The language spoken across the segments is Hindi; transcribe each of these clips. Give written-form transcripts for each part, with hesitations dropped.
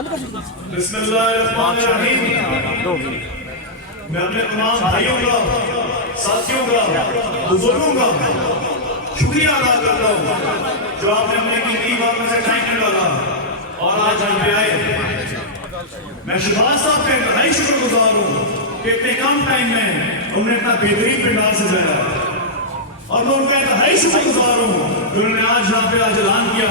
बिस्मिल्लाहिर्रहमानिर्रहीम। मैं अपने तमाम भाइयों का, साथियों का, बुजुर्गों का शुक्रिया अदा करता हूँ जो आपने अपने कीमती वक्त में से टाइम निकाला और आज यहाँ पे आए। मैं शहबाज साहब का इंतहाई शुक्रगुजार हूँ कि इतने कम टाइम में उन्होंने इतना बेहतरीन पंडाल सजाया और मैं उनका इंतहाई शुक्रगुजार हूँ कि उन्होंने आज यहाँ पे आज ऐलान किया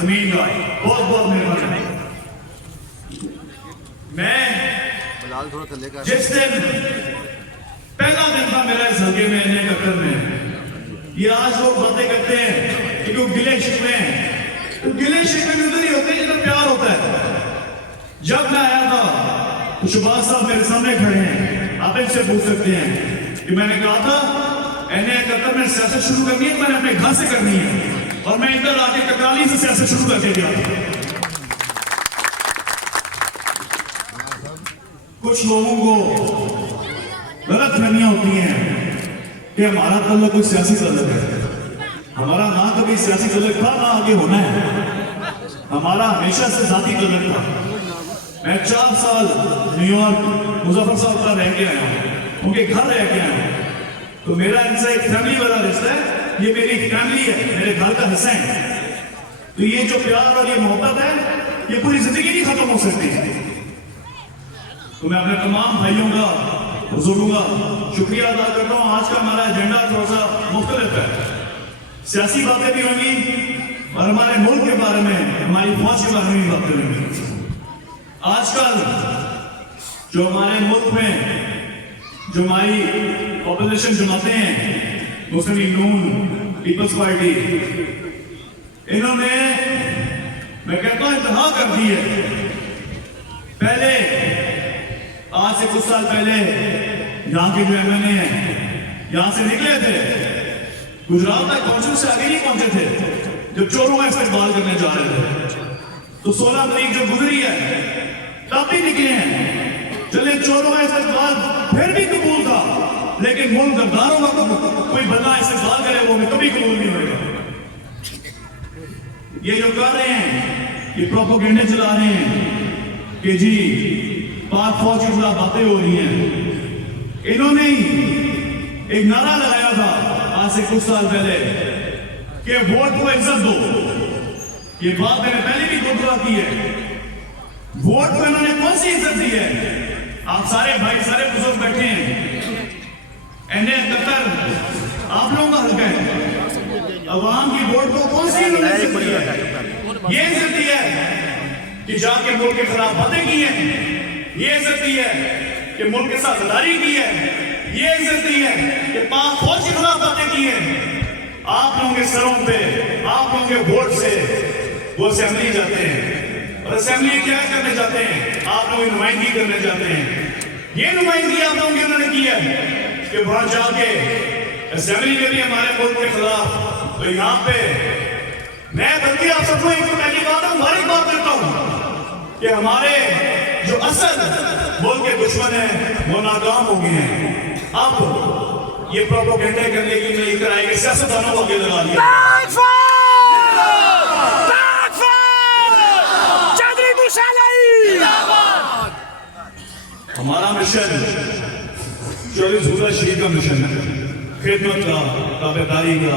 जमीन का। बहुत बहुत मेहरबानी। मैं जिस दिन पहला दिन था मेरा इस हल्के में एनए कक्कर में, ये आज लोग बातें करते हैं कि क्यों गिले शिकवे हैं, तो गिले शिकवे भी उधर ही होते हैं जिधर प्यार होता है। जब मैं आया था तो शहबाज साहब मेरे सामने खड़े हैं, आप इनसे पूछ सकते हैं कि मैंने कहा था एनए कक्कर में सियासत शुरू करनी है, मैंने अपने घर से करनी है और मैं इधर आके ककराली से सियासत शुरू करके गया था। कुछ लोगों को गलत फहमियां होती हैं कि हमारा तल्लुक कोई सियासी तल्लुक है। हमारा ना कभी सियासी तल्लुक था ना आगे होना है, हमारा हमेशा से जाती तल्लुक था। मैं 4 साल न्यूयॉर्क मुजफ्फर साहब का रह के आया हूँ, उनके घर रह के आया हूँ, तो मेरा इनसे एक फैमिली वाला रिश्ता है। ये मेरी फैमिली है, मेरे घर का हिस्सा है। तो ये जो प्यार और ये मोहब्बत है ये पूरी जिंदगी नहीं खत्म हो सकती। तो मैं अपने तमाम भाइयों का, बुजुर्गों का शुक्रिया अदा करता हूँ। आज का हमारा एजेंडा थोड़ा सा मुख्तलिफ है, सियासी बातें भी होंगी और हमारे मुल्क के बारे में, हमारी फौज के बारे में भी बातें होंगी। आजकल जो हमारे मुल्क में जो हमारी पॉपुलेशन जमाते हैं, मुस्लिम लीग नून, पीपल्स पार्टी, इन्होंने मैं कहता हूं इंतहा कर दी है। पहले आज से कुछ साल पहले यहाँ के जो एमएनए हैं यहाँ से निकले थे, गुजरात तक पहुंचे, उससे आगे नहीं पहुंचे थे जब चोरों का इस्तेमाल करने जा रहे थे। तो 16 तारीख जो गुजरी है तब भी निकले हैं। चले चोरों का इस्तेमाल फिर भी कबूल था, लेकिन मुल्क गद्दारों का कोई बंदा इस्तेमाल करे वो कभी कबूल नहीं होगा। ये जो कर रहे हैं ये प्रोपेगेंडा चला रहे हैं कि जी पाक फौज के खिलाफ बातें हो रही हैं। इन्होंने ही एक नारा लगाया था आज से कुछ साल पहले कि वोट को इज्जत दो। ये बात मैंने पहले भी गुरुद्वारा की है। वोट को इन्होंने कौन सी इज्जत दी है? आप सारे भाई, सारे बुजुर्ग बैठे हैं, एनए कक्कर आप लोगों का हल्का है। अवाम की वोट को कौन सी इन्होंने इज्जत दी है? ये इज्जत दी है कि जाके मुल्क के खिलाफ बातें की है, ये इज्जत दी है कि मुल्क के साथ गद्दारी की है, ये इज्जत दी है कि पाक फौज के खिलाफ बातें की है। आप लोगों के सरों पे, आप लोगों के वोट से वो असेंबली जाते हैं और असेंबली क्या करने जाते हैं? आप लोग नुमाइंदगी करने जाते हैं। ये नुमाइंदगी आप लोगों की उन्होंने की है कि वहां जाके असेंबली में भी हमारे मुल्क के खिलाफ। तो यहाँ पे मैं बल्कि आप सबको एक पहली बात हमारी बात करता हूँ कि हमारे जो असल मुल्क के दुश्मन है वो नाकाम हो गए हैं। अब ये प्रोपेगेंडा करने की नहीं कराएंगे, सियासतदानों को आगे लगा लिया। हमारा मिशन 24 रोज़ा शहीद का मिशन है, खिदमत का, ताबेदारी का,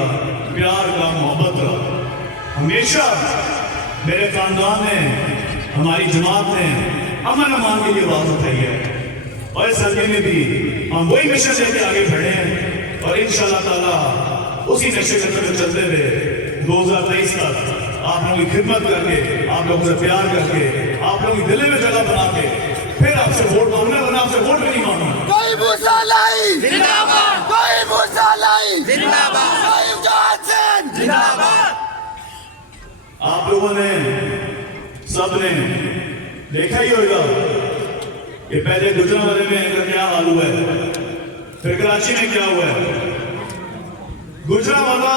प्यार का, मोहब्बत का। हमेशा मेरे खानदान ने, हमारी जमात ने अमन अमान के लिए बात उठाई है और इस हल्के में भी हम वही मिशन लेके आगे बढ़े हैं और इंशाअल्लाह ताला उसी नशे के तरफ चलते हुए 2023 तक आप लोगों की खिदमत करके, आप लोगों से प्यार करके, आप लोगों की दिल में जगह बना के फिर आपसे वोट मांगना, वरना आपसे वोट भी नहीं मांगना। कोई मूसा नहीं जिंदाबाद, कोई मूसा नहीं जिंदाबाद, कोई जहान जिंदाबाद। आप लोगों ने सबने देखा ही होगा कि पहले गुजरांवाले में इनका क्या हाल हुआ है, फिर कराची में क्या हुआ है। गुजरांवाला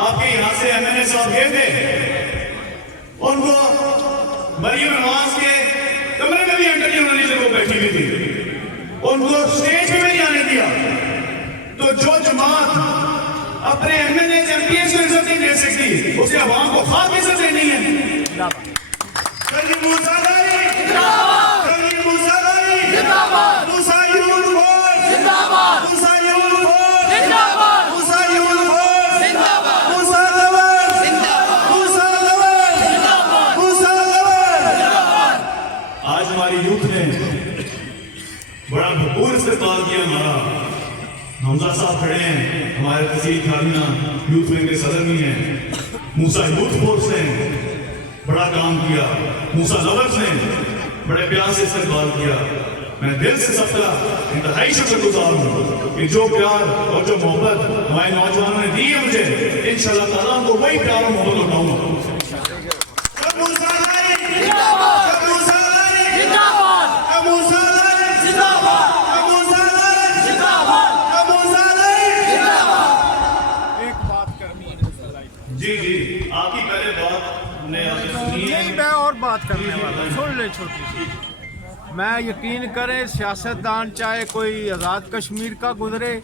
आपके यहां से एमएनए साहब गए थे, उनको मरियम नवाज के कमरे में भी एंटर नहीं होने से वो बैठी हुई थी, उनको स्टेज पे भी नहीं आने दिया। तो जो जमात अपने एमएनए एमपीएस को इज्जत नहीं दे सकती, उसे अवाम को खाक इज्जत देनी है। कली मूसालाई जिंदाबाद, कली मूसालाई जिंदाबाद, मूसा यूथ फोर्स जिंदाबाद, मूसा यूथ फोर्स जिंदाबाद, मूसा यूथ फोर्स जिंदाबाद, मूसा लवर मूसा लवर मूसा लवर। आज हमारी यूथ ने बड़ा भरपूर इस्तेमाल किया हमारा। हमजा साहब खड़े हैं, हमारे तहसील खानिया यूथ विंग के सदर भी हैं। मूसा यूथ फोर्स ने बड़ा काम किया, मूसा लवर्स ने बड़े प्यार से इस्तेमाल किया। मैं दिल से सबका इंतहाई शुक्रगुजार हूँ कि जो प्यार और जो मोहब्बत हमारे नौजवानों ने दी है मुझे, इंशाल्लाह ताला उनको वही प्यार और मोहब्बत लौटाऊंगा। जी जी, आपकी पहले बात ने आपने सुनी है। नहीं, मैं और बात करने वाला हूँ, सुन ले छोटी सी। मैं यकीन करें सियासतदान चाहे कोई आज़ाद कश्मीर का गुजरे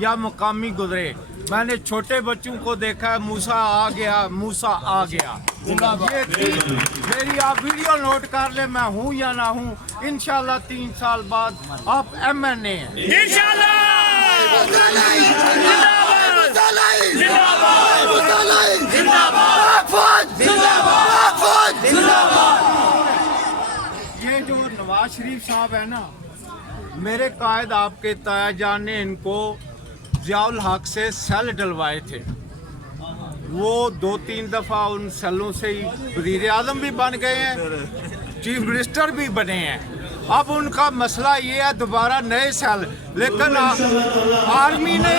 या मुकामी गुजरे, मैंने छोटे बच्चों को देखा है, मूसा आ गया मूसा आ गया। ये मेरी आप वीडियो नोट कर ले, मैं हूँ या ना हूँ, इंशाल्लाह 3 साल बाद आप MNA हैं इंशाल्लाह। ये जो नवाज शरीफ साहब है ना, मेरे कायद आपके ताया जान ने इनको जियाउल हक से सेल डलवाए थे। वो 2-3 दफ़ा उन सेलों से ही वज़ीर आज़म भी बन गए हैं, चीफ मिनिस्टर भी बने हैं। अब उनका मसला ये है दोबारा नए सेल, लेकिन आर्मी ने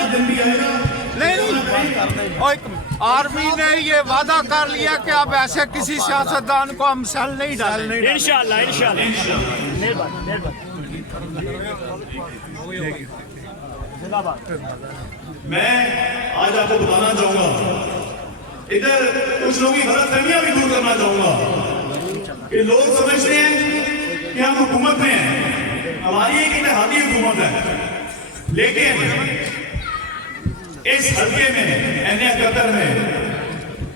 आर्मी ने ये वादा कर लिया कि अब ऐसे किसी सियासतदान को हम सेल नहीं डालेंगे इंशाल्लाह मैं आज आपको बताना चाहूंगा, इधर कुछ लोगों की गलतफहमियां भी दूर करना चाहूंगा कि लोग समझते हैं कि हम हुकूमत में हैं, हमारी एक इत्तेहादी हुकूमत है, लेकिन इस हल्के में NA-71 में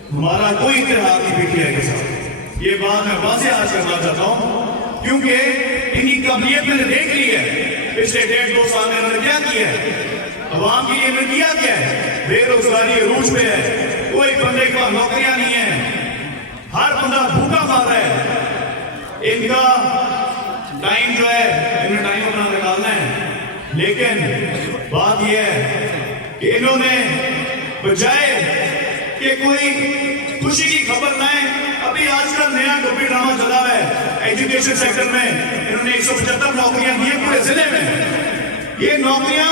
हमारा कोई इत्तेहाद नहीं PTI के साथ। ये बात मैं वाज़ेह आज करना चाहता हूँ, क्योंकि इनकी काबिलियत मैंने देख ली है। पिछले 1.5-2 साल में इन्होंने क्या किया है, अवाम के लिए इन्होंने किया क्या है। बेरोजगारी अरूज पे है, कोई बंदे के पास नौकरियां नहीं है, हर बंदा भूखा मार रहा है। इनका टाइम जो है, इन्हें टाइम अपना निकालना है, लेकिन बात यह है कि इन्होंने बजाय कि कोई खुशी की खबर लाए, अभी आजकल नया टोपी ड्रामा चला हुआ है एजुकेशन सेक्टर में। इन्होंने 175 नौकरियां दी पूरे जिले में। ये नौकरियां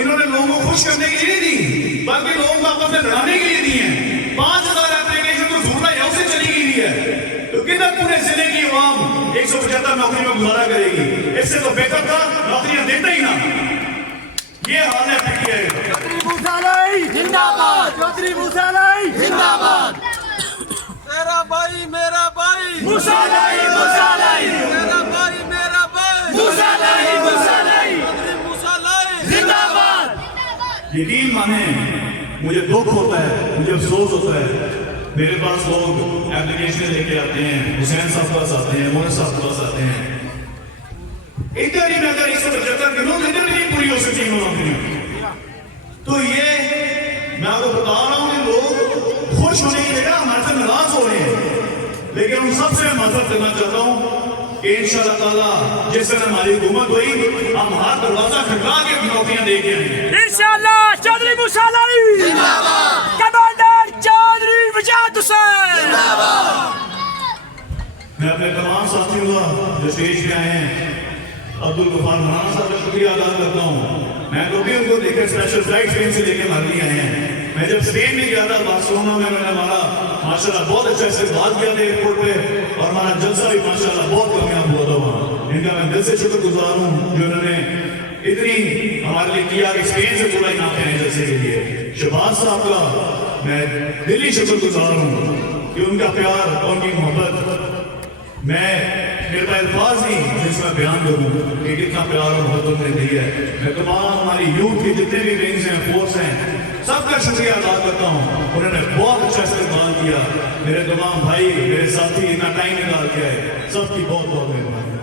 इन्होंने लोगों को खुश करने के लिए नहीं दी, बल्कि लोगों को आपस में लड़ाने के लिए दी है। 5000 एप्लीकेशन तो झूठा यहाँ से चली गई है, तो किधर पूरे जिले की आवाम 175 नौकरियों में गुजारा करेगी। इससे तो बेहतर था नौकरियां देता ही ना। ये हाल है PTI का। चौधरी मूसालाई जिंदाबाद, चौधरी मूसालाई जिंदाबाद। मेरा भाई मूसालाई मूसालाई मेरा भाई मूसालाई मूसालाई मूसालाई जिंदाबाद। यकीन माने, मुझे दुख होता है, मुझे अफसोस होता है। मेरे पास लोग एप्लीकेशन लेके आते हैं, हुसैन साहब के पास आते हैं, मोहन साहब के पास आते हैं। इधर ही अगर 175 के लोग इधर नहीं पूरी हो सकती नौकरियां, तो ये मैं आपको बता रहा हूं कि लोग खुश होने की जगह हमारे से नाराज हो रहे हैं। लेकिन उन सबसे मदद करना चाहता हूं कि इंशाअल्लाह ताला जिस तरह हमारी हुकूमत हुई, हम हर दरवाजा खटका के नौकरियां दे के आएंगे इंशाअल्लाह। चौधरी मूसालाई जिंदाबाद, कमांडर चौधरी वजाद हुसैन जिंदाबाद। मैं अपने तमाम साथियों का जो स्टेज पे आए हैं, अब्दुल गफार मौलाना साहब का शुक्रिया अदा करता हूँ। मैं तो भी उनको देखकर स्पेशल फ्लाइट स्पेन से लेकर मारनी आए हैं। मैं जब स्पेन में गया था बार्सिलोना में, मैंने हमारा माशाल्लाह बहुत अच्छे से बात किया था एयरपोर्ट पे, और हमारा जलसा भी माशाल्लाह बहुत कामयाब हुआ था वहाँ। इनका मैं दिल से शुक्रगुजार हूँ जो इन्होंने इतनी हमारे लिए किया कि स्पेन से पूरा इनाम है जलसे के लिए। शहबाज साहब का मैं दिली शुक्रगुजार हूँ कि उनका प्यार और उनकी मोहब्बत, मैं मेरे पास अल्फाज नहीं जिसमें बयान करूँ कि कितना प्यार और मोहब्बत उन्होंने दी है। मैं तमाम हमारी यूथ के जितने भी विंग्स हैं, फोर्स हैं, सबका शुक्रिया अदा करता हूँ। उन्होंने बहुत अच्छा इस्तेमाल किया। मेरे तमाम भाई, मेरे साथी इतना टाइम निकाल के आए, सबकी बहुत बहुत मेहरबानी।